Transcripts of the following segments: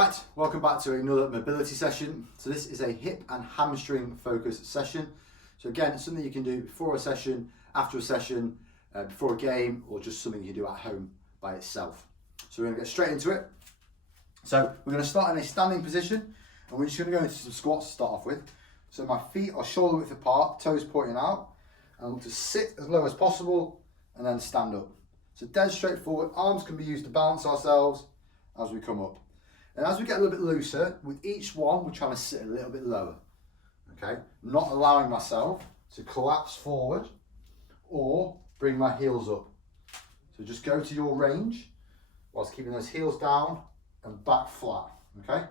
Right, welcome back to another mobility session. So this is a hip and hamstring focused session. So again, it's something you can do before a session, after a session, before a game, or just something you can do at home by itself. So we're going to get straight into it. So we're going to start in a standing position, and we're just going to go into some squats to start off with. So my feet are shoulder width apart, toes pointing out, and I want to sit as low as possible and then stand up. So dead straightforward. Arms can be used to balance ourselves as we come up. And as we get a little bit looser, with each one, we're trying to sit a little bit lower, okay? Not allowing myself to collapse forward or bring my heels up. So just go to your range whilst keeping those heels down and back flat, okay?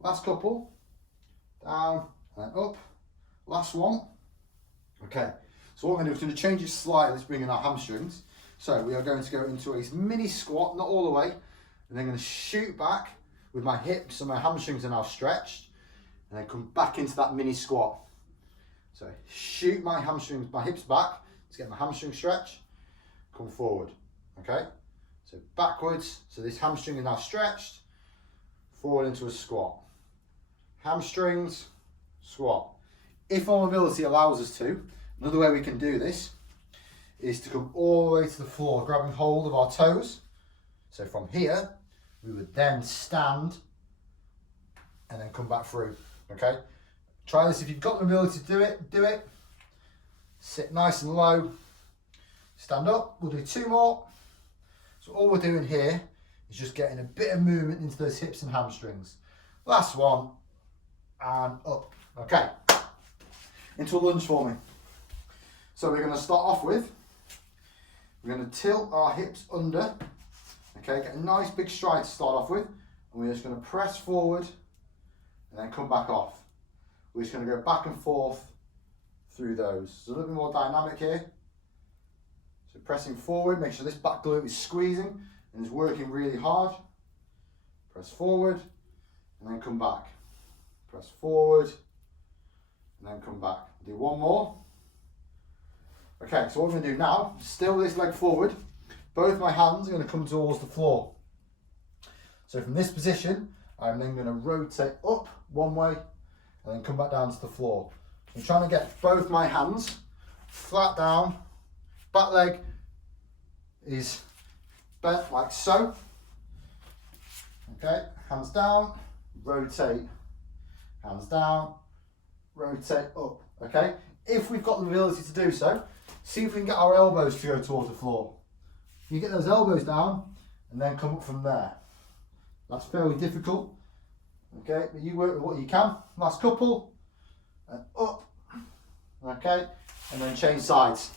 Last couple, down and up. Last one, okay. So what we're going to do is going to change it slightly, let's bring in our hamstrings. So we are going to go into a mini squat, not all the way, and then going to shoot back with my hips and my hamstrings are now stretched, and then come back into that mini squat. So shoot my hamstrings, my hips back to get my hamstring stretch, come forward, okay? So backwards, so this hamstring is now stretched, forward into a squat. Hamstrings, squat. If our mobility allows us to, another way we can do this is to come all the way to the floor, grabbing hold of our toes. So from here, we would then stand and then come back through, okay? Try this if you've got the ability to do it. Sit nice and low, stand up, we'll do two more. So all we're doing here is just getting a bit of movement into those hips and hamstrings. Last one, and up, okay? Into a lunge for me. So we're gonna start off with, we're gonna tilt our hips under. Okay, get a nice big stride to start off with, and we're just going to press forward and then come back off. We're just going to go back and forth through those. So a little bit more dynamic here. So pressing forward, make sure this back glute is squeezing and is working really hard. Press forward and then come back. Press forward and then come back. Do one more. Okay, so what we're going to do now, still this leg forward. Both my hands are going to come towards the floor. So from this position, I'm then going to rotate up one way and then come back down to the floor. I'm trying to get both my hands flat down. Back leg is bent like so. Okay, hands down, rotate. Hands down, rotate up. Okay, if we've got the ability to do so, see if we can get our elbows to go towards the floor. You get those elbows down and then come up from there. That's fairly difficult, okay, but you work with what you can. Last couple, and up, okay, and then change sides.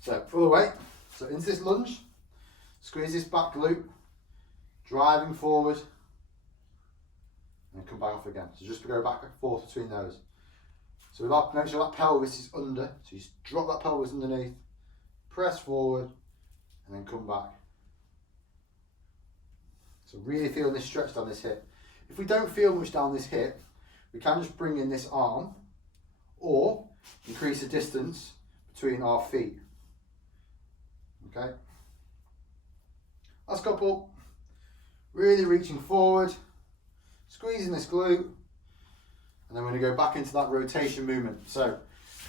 So other way, so into this lunge, squeeze this back glute, driving forward, and come back off again. So just go back and forth between those. So make sure that pelvis is under, so you just drop that pelvis underneath, press forward and then come back. So really feel this stretch down this hip. If we don't feel much down this hip, we can just bring in this arm or increase the distance between our feet. Okay. Last couple. Really reaching forward, squeezing this glute, and then we're going to go back into that rotation movement. So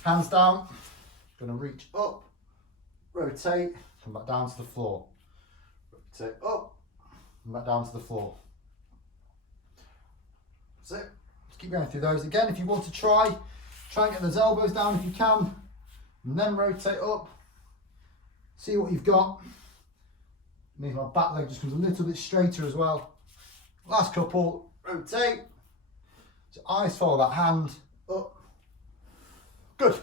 hands down, going to reach up, rotate, come back down to the floor. Rotate up, come back down to the floor. That's it. Just keep going through those. Again, if you want to try and get those elbows down if you can, and then rotate up. See what you've got. It means my back leg just comes a little bit straighter as well. Last couple, rotate. So eyes follow that hand, up. Good.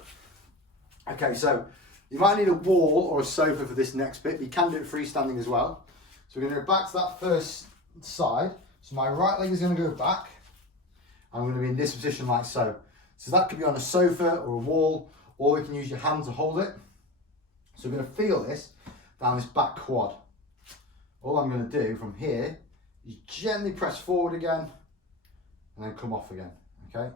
Okay, so you might need a wall or a sofa for this next bit, but you can do it freestanding as well. So we're going to go back to that first side. So my right leg is going to go back. I'm going to be in this position like so. So that could be on a sofa or a wall, or you can use your hand to hold it. So we're going to feel this down this back quad. All I'm going to do from here is gently press forward again and then come off again, okay?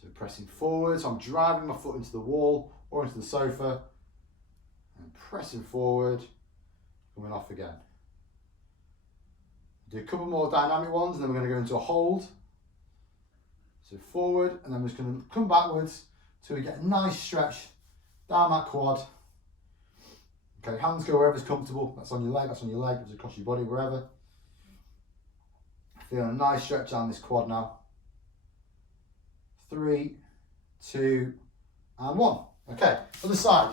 So pressing forward, so I'm driving my foot into the wall or into the sofa, and pressing forward, coming off again. Do a couple more dynamic ones, and then we're going to go into a hold. So forward, and then we're just going to come backwards till we get a nice stretch down that quad. Okay, hands go wherever's comfortable. That's on your leg, it's across your body, wherever. Feeling a nice stretch down this quad now. 3, 2, and 1. Okay, other side.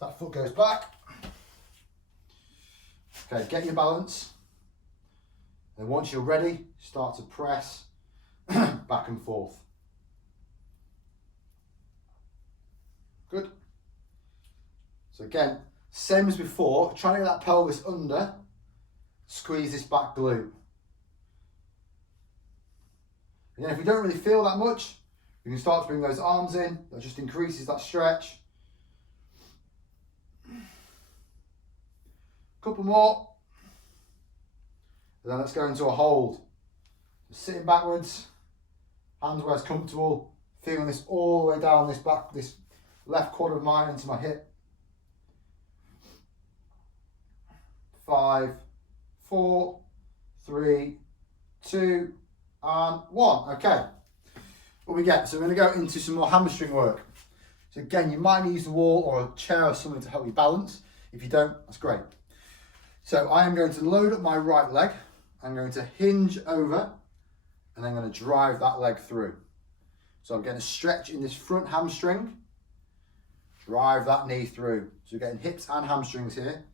That foot goes back. Okay, get your balance. And once you're ready, start to press back and forth. Good. So again, same as before, trying to get that pelvis under, squeeze this back glute. Again, if we don't really feel that much, we can start to bring those arms in. That just increases that stretch. Couple more. And then let's go into a hold. So sitting backwards, hands where it's comfortable, feeling this all the way down this back, this left quad of mine into my hip. 5, 4, 3, 2, and 1. Okay. What we get? So we're going to go into some more hamstring work. So again, you might use the wall or a chair or something to help you balance. If you don't, that's great. So I am going to load up my right leg. I'm going to hinge over and I'm going to drive that leg through. So I'm getting a stretch in this front hamstring. Drive that knee through. So we're getting hips and hamstrings here.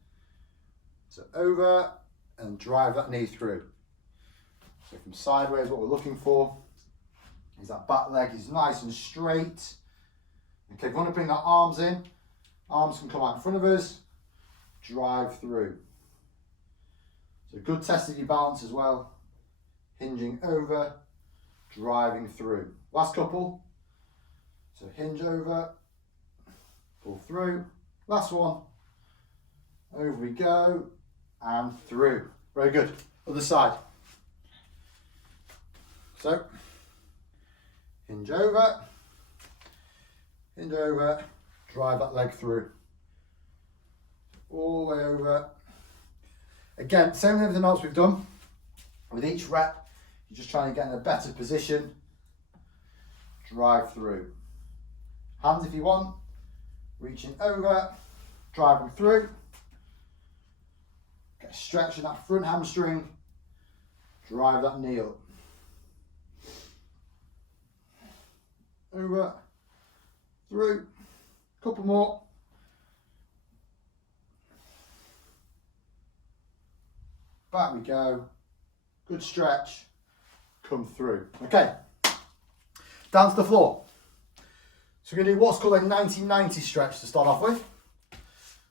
So over and drive that knee through. So from sideways, what we're looking for is that back leg is nice and straight. Okay, we want to bring our arms in. Arms can come out in front of us. Drive through. So good test of your balance as well. Hinging over, driving through. Last couple. So hinge over, pull through. Last one. Over we go and through. Very good. Other side. So hinge over, drive that leg through. All the way over. Again, same with everything else we've done. With each rep, you're just trying to get in a better position. Drive through. Hands if you want. Reaching over, driving through. Get a stretch in that front hamstring. Drive that knee up. Over, through, couple more. Back we go. Good stretch. Come through. Okay. Down to the floor. So we're going to do what's called a 90-90 stretch to start off with.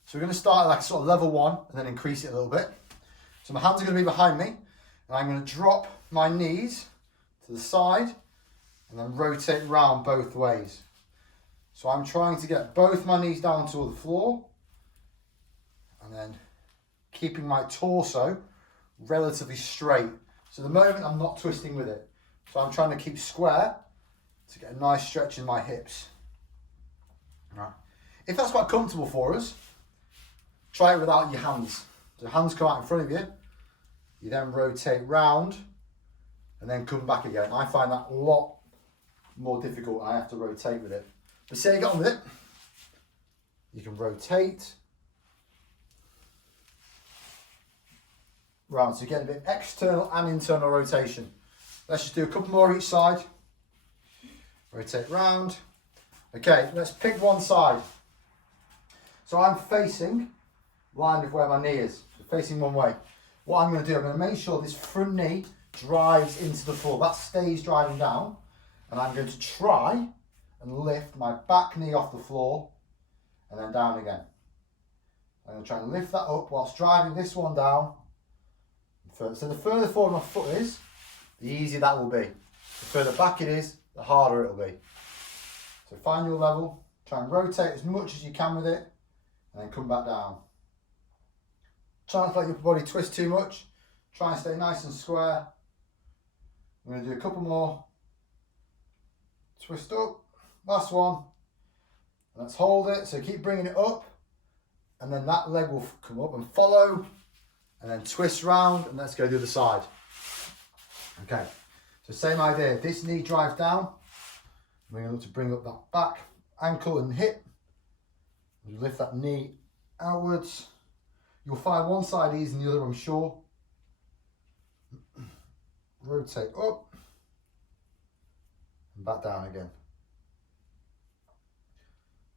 So we're going to start at like sort of level 1 and then increase it a little bit. So my hands are going to be behind me and I'm going to drop my knees to the side and then rotate round both ways. So I'm trying to get both my knees down toward the floor and then keeping my torso relatively straight. So at the moment I'm not twisting with it. So I'm trying to keep square to get a nice stretch in my hips. Right. If that's quite comfortable for us, try it without your hands. So hands come out in front of you, you then rotate round and then come back again. I find that a lot more difficult. I have to rotate with it. But say you get on with it, you can rotate round. So you get a bit external and internal rotation. Let's just do a couple more each side. Rotate round. Okay, let's pick one side. So I'm facing line of where my knee is, so facing one way. What I'm going to do, I'm going to make sure this front knee drives into the floor. That stays driving down. And I'm going to try and lift my back knee off the floor and then down again. I'm going to try and lift that up whilst driving this one down. So the further forward my foot is, the easier that will be. The further back it is, the harder it will be. So find your level, try and rotate as much as you can with it, and then come back down. Try not to let your body twist too much. Try and stay nice and square. I'm going to do a couple more. Twist up, last one. Let's hold it, so keep bringing it up, and then that leg will come up and follow, and then twist round, and let's go the other side. Okay, so same idea. This knee drives down. We're going to look to bring up that back, ankle and hip. You lift that knee outwards. You'll find one side easier than the other, I'm sure. Rotate up and back down again.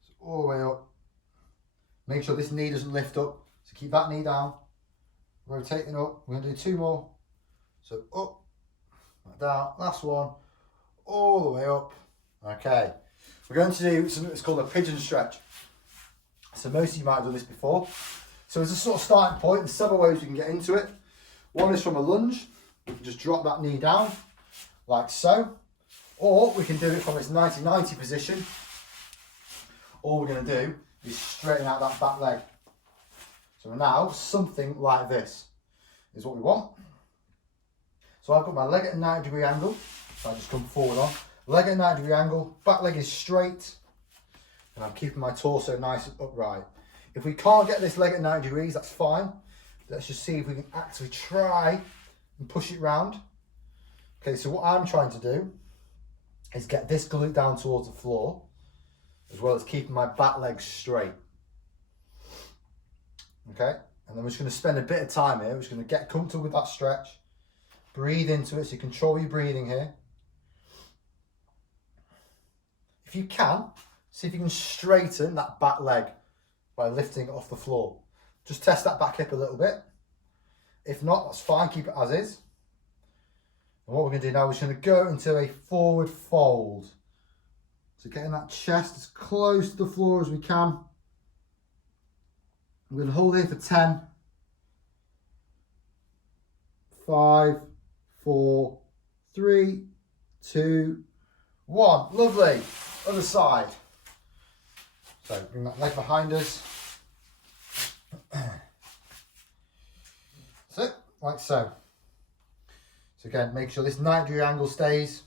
So all the way up. Make sure this knee doesn't lift up. So keep that knee down. Rotating up. We're going to do 2 more. So up, back down. Last one. All the way up. Okay. We're going to do something that's called a pigeon stretch. So most of you might have done this before. So as a sort of starting point, there's several ways we can get into it. One is from a lunge. We can just drop that knee down, like so. Or we can do it from its 90-90 position. All we're going to do is straighten out that back leg. So now, something like this is what we want. So I've got my leg at a 90-degree angle. So I just come forward on. Leg at a 90-degree angle, back leg is straight. And I'm keeping my torso nice and upright. If we can't get this leg at 90 degrees, that's fine. Let's just see if we can actually try and push it round. Okay, so what I'm trying to do is get this glute down towards the floor, as well as keeping my back leg straight. Okay, and then we're just going to spend a bit of time here. We're just going to get comfortable with that stretch. Breathe into it, so you control your breathing here. If you can, see if you can straighten that back leg by lifting it off the floor. Just test that back hip a little bit. If not, that's fine, keep it as is. And what we're going to do now is going to go into a forward fold. So getting that chest as close to the floor as we can. We're going to hold here for 10. 5, 4, 3, 2, 1. Lovely. Other side. So bring that leg behind us. That's it, like so. So again, make sure this 90-degree angle stays.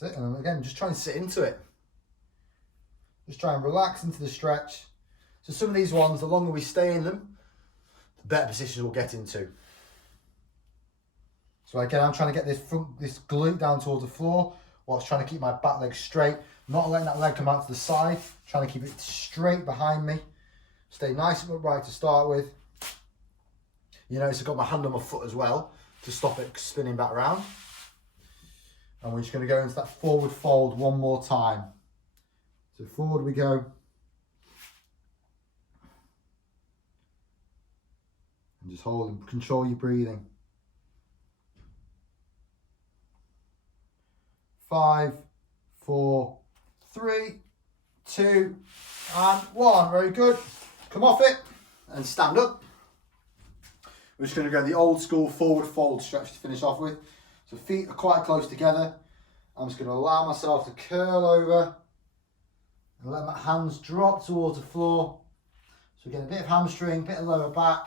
That's it, and then again, just try and sit into it. Just try and relax into the stretch. So some of these ones, the longer we stay in them, the better positions we'll get into. So again, I'm trying to get this glute down towards the floor, whilst trying to keep my back leg straight, not letting that leg come out to the side, trying to keep it straight behind me. Stay nice and upright to start with. You notice I've got my hand on my foot as well to stop it spinning back around. And we're just going to go into that forward fold one more time. So forward we go. And just hold and control your breathing. 5, 4, 3, 2, and 1. Very good. Come off it and stand up. We're just going to go the old school forward fold stretch to finish off with. So feet are quite close together. I'm just going to allow myself to curl over and let my hands drop towards the floor. So we get a bit of hamstring, a bit of lower back.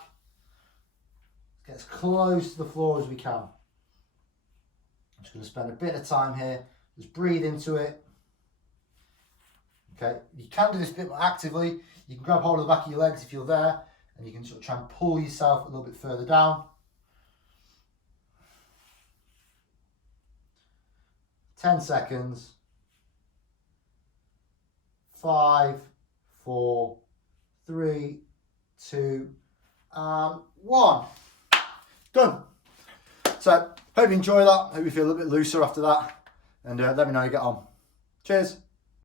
Get as close to the floor as we can. I'm just going to spend a bit of time here. Just breathe into it. Okay, you can do this a bit more actively. You can grab hold of the back of your legs if you're there, and you can sort of try and pull yourself a little bit further down. 10 seconds. 5, 4, 3, 2, and 1. Done. So, hope you enjoy that. Hope you feel a little bit looser after that. And let me know how you get on. Cheers.